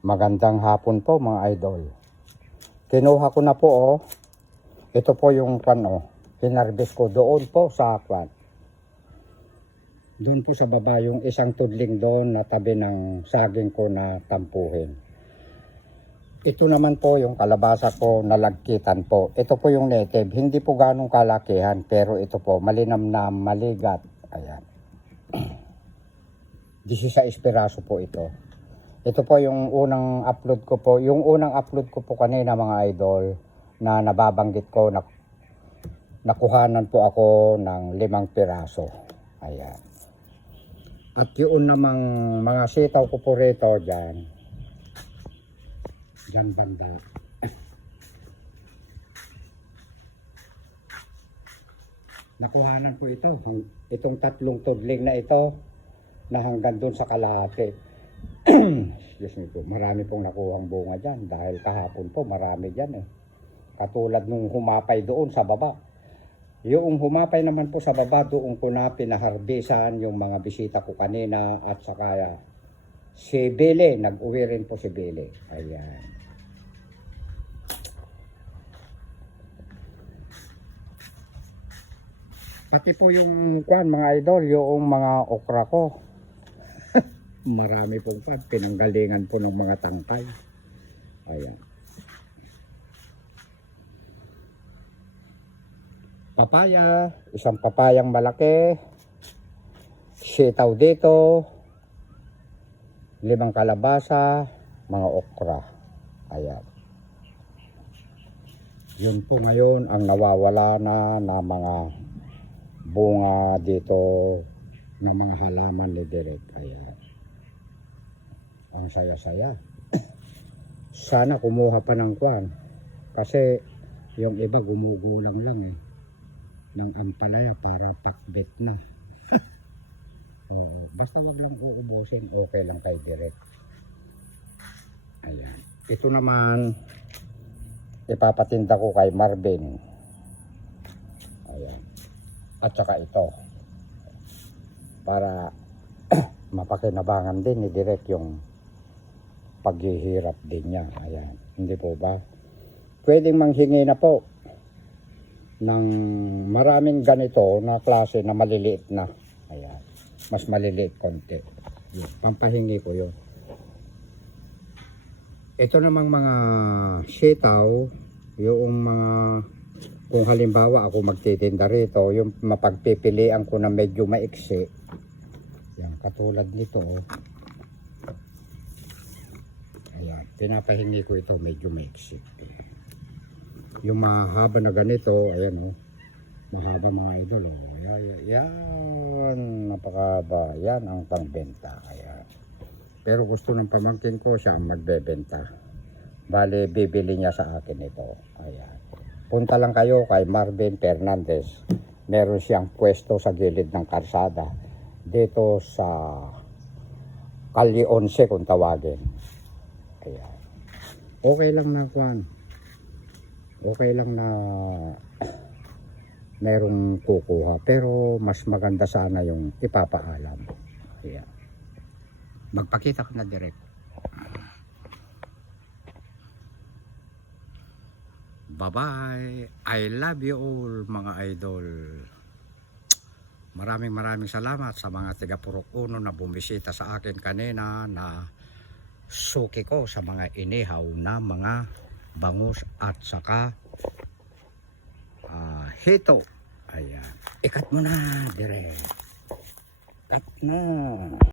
Magandang hapon po mga idol. Kinuha ko na po Ito po yung hinarbis ko doon po sa kwan. Doon po sa baba yung isang tudling doon na tabi ng saging ko na tampuhin. Ito naman po yung kalabasa ko na lagkitan po. Ito po yung native. Hindi po ganong kalakihan pero ito po malinamnam, maligat. Ayan. 16 piraso po ito. Ito po yung unang upload ko po. Yung unang upload ko po kanina mga idol na nababanggit ko na nakuhanan po ako ng 5 piraso. Ayan. At yun namang mga sitaw ko po rito dyan. Dyan banda. Nakuhanan po ito. Itong 3 tudling na ito na hanggang dun sa kalahati. Excuse me po. Marami pong nakuhang bunga dyan dahil kahapon po marami dyan Katulad nung humapay doon sa baba. Yung humapay naman po sa baba doon ko na pinaharbisan yung mga bisita ko kanina at saka si Bele. Nag-uwi rin po si Bele. Ayan. Pati po yung mga idol, yung mga okra ko. Marami pong pinanggalingan po ng mga tangkay. Ayan. Papaya, isang papayang malaki. Sitaw dito. 5 kalabasa, mga okra. Ayan. Yun po ngayon ang nawawala na mga bunga dito ng mga halaman ni Direk. Ayan. Ang saya-saya. Sana kumuha pa ng kwan. Kasi yung iba gumugulang lang ng ampalaya para pakbet na. Oo. Basta wag lang uubusin, okay lang kay Direk. Ayan. Ito naman ipapatinda ko kay Marvin. Ayan. At saka ito. Para mapakinabangan din ni Direk yung paghihirap din niya. Ayan. Hindi po ba? Pwedeng manghingi na po ng maraming ganito na klase na maliliit na. Ayan. Mas maliliit konti. Yun. Pampahingi ko yun. Ito namang mga sitaw, yung mga, kung halimbawa ako magtitinda rito, yung mapagpipilian ko na medyo maiksi. Yan, katulad nito. Ayan, pinapahingi ko ito medyo maiksi. Yung mahaba na ganito, ayan mahaba mga idol. Yan, napakahaba. Yan ang pangbenta. Ayan. Pero gusto ng pamangkin ko siya ang magbebenta. Bale, bibili niya sa akin ito. Ayan. Punta lang kayo kay Marvin Fernandez. Meron siyang pwesto sa gilid ng karsada. Dito sa Calle 11 kung tawagin. Ayan. Okay lang na kwan. Okay lang na merong kukuha. Pero mas maganda sana yung ipapaalam. Ayan. Magpakita ko na direct. Bye-bye. I love you all mga idol. Maraming salamat sa mga tiga Purok Uno na bumisita sa akin kanina na suki ko sa mga inihaw na mga bangus at saka hito. Ayan. Ikat mo na, direct. Ikat na.